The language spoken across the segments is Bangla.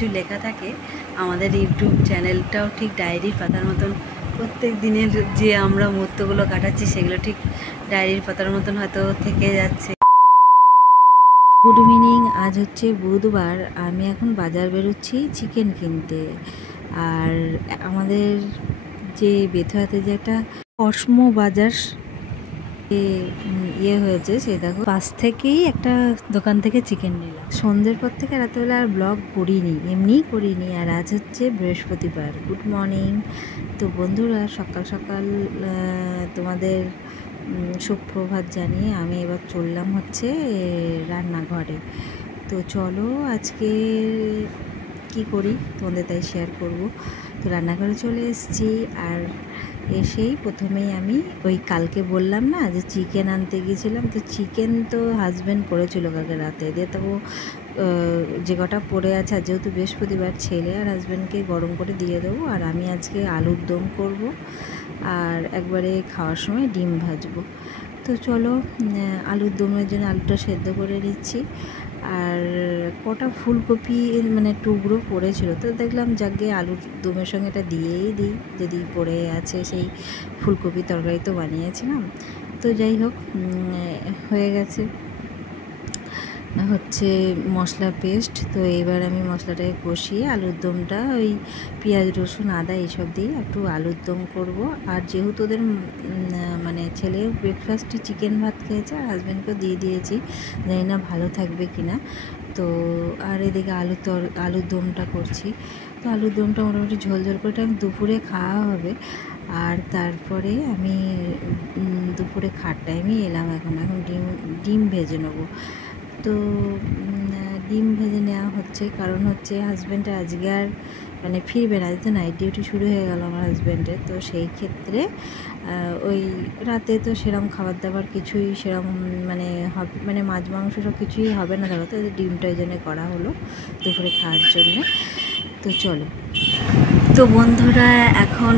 কিছু লেখা থাকে। আমাদের ইউটিউব চ্যানেলটাও ঠিক ডায়েরির পাতার মতন প্রত্যেক দিনের যে আমরা মুহূর্তগুলো কাটাচ্ছি সেগুলো ঠিক ডায়েরির পাতার মতন হয়তো থেকে যাচ্ছে। গুড ইভিনিং, আজ হচ্ছে বুধবার। আমি এখন বাজার বেরোচ্ছি চিকেন কিনতে। আর আমাদের যে বেথুয়াতে যে একটা কসমো বাজার ইয়ে হয়েছে, সেই দেখো পাশ থেকেই একটা দোকান থেকে চিকেন নিলাম। সন্ধ্যের পর থেকে রাতেবেলা আর ব্লগ করিনি, এমনিই করিনি। আর আজ হচ্ছে বৃহস্পতিবার। Good morning. তো বন্ধুরা, সকাল সকাল তোমাদের সুপ্রভাত জানিয়ে আমি এবার চললাম হচ্ছে রান্নাঘরে। তো চলো আজকে কি করি তোমাদের তাই শেয়ার করব। তো রান্নাঘরে চলে এসেছি। আর এসেই প্রথমেই আমি ওই কালকে বললাম না যে চিকেন আনতে গিয়েছিলাম, তো চিকেন তো হাজব্যান্ড করেছিল কালকে রাতে দিয়ে, তো যে কটা পড়ে আছে, আর যেহেতু বৃহস্পতিবার ছেলে আর হাজব্যান্ডকে গরম করে দিয়ে দেবো। আর আমি আজকে আলুর দম করব আর একবারে খাওয়ার সময় ডিম ভাজবো। তো চলো আলুর দমের জন্য আলুটা সেদ্ধ করে নিচ্ছি। আর কটা ফুলকপি মানে টুকরো পড়েছিল, তো দেখলাম যাকে আলুর দমের সঙ্গে এটা দিয়েই দিই, যদি পড়ে আছে সেই ফুলকপি তরকারি তো বানিয়েছিলাম। তো যাই হোক, হয়ে গেছে হচ্ছে মশলা পেস্ট। তো এবার আমি মশলাটাকে কষিয়ে আলুর দমটা ওই পেঁয়াজ রসুন আদা এইসব দিয়ে একটু আলুর দম করব। আর যেহেতু ওদের মানে ছেলে ব্রেকফাস্টে চিকেন ভাত খেয়েছে আর হাজব্যান্ডকেও দিয়ে দিয়েছি, জানি না ভালো থাকবে কি না। তো আর এদিকে আলুর দমটা করছি। তো আলুর দমটা মোটামুটি ঝোল ঝোল করে আমি দুপুরে খাওয়া হবে। আর তারপরে আমি দুপুরে খাওয়ার টাইমে এলাম। এখন ডিম ভেজে নেবো। তো ডিম ভেজে নেওয়া হচ্ছে, কারণ হচ্ছে হাজব্যান্ডের আজকে আর মানে ফিরবে না, যেহেতু নাইট ডিউটি শুরু হয়ে গেল আমার হাজব্যান্ডের। তো সেই ক্ষেত্রে ওই রাতে তো সেরকম খাবার দাবার কিছুই সেরকম মানে হবে, মানে মাছ মাংস সব কিছুই হবে না ধরো। তো ডিমটা এই জন্যে করা হলো দুপুরে খাওয়ার জন্যে। তো চলো। তো বন্ধুরা, এখন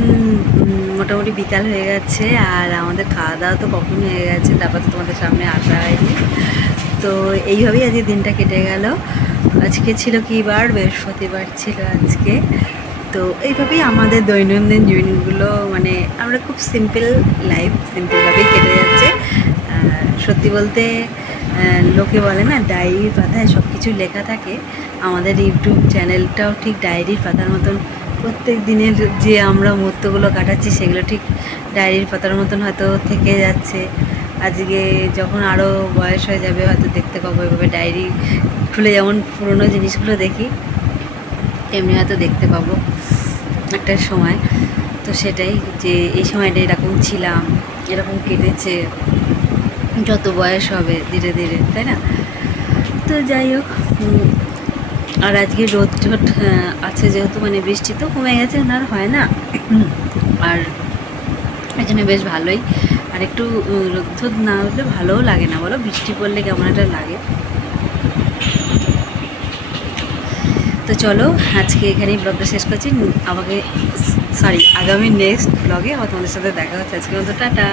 মোটামুটি বিকাল হয়ে গেছে আর আমাদের খাওয়া দাওয়া তো কখন হয়ে গেছে, তারপর তো তোমাদের সামনে আসা হয়নি। তো এইভাবেই আজকে দিনটা কেটে গেল। আজকে ছিল কি বার? বৃহস্পতিবার ছিল আজকে। তো এইভাবেই আমাদের দৈনন্দিন জীবনগুলো, মানে আমরা খুব সিম্পলভাবেই কেটে যাচ্ছে। সত্যি বলতে লোকে বলে না ডায়েরির পাতায় সব কিছু লেখা থাকে। আমাদের ইউটিউব চ্যানেলটাও ঠিক ডায়েরির পাতার মতন প্রত্যেক দিনের যে আমরা মুহূর্তগুলো কাটাচ্ছি সেগুলো ঠিক ডায়েরির পাতার মতন হয়তো থেকে যাচ্ছে। আজকে যখন আরও বয়স হয়ে যাবে হয়তো দেখতে পাবো এভাবে ডায়েরি খুলে, যেমন পুরোনো জিনিসগুলো দেখি তেমনি হয়তো দেখতে পাবো একটা সময়। তো সেটাই, যে এই সময়টা এরকম ছিলাম, এরকম কেটেছে, যত বয়স হবে ধীরে ধীরে, তাই না? তো যাই হোক, আর আজকে রোদ আছে যেহেতু, মানে বৃষ্টি তো কমে গেছে, আর হয় না। আর এই জন্য বেশ ভালোই। আর একটু রোদ না হলে ভালোও লাগে না, বলো? বৃষ্টি পড়লে কেমন একটা লাগে। তো চলো আজকে এখানেই ব্লগটা শেষ করছি। আগামী নেক্সট ব্লগে আবার তোমাদের সাথে দেখা হচ্ছে। আজকের মতো টাটা।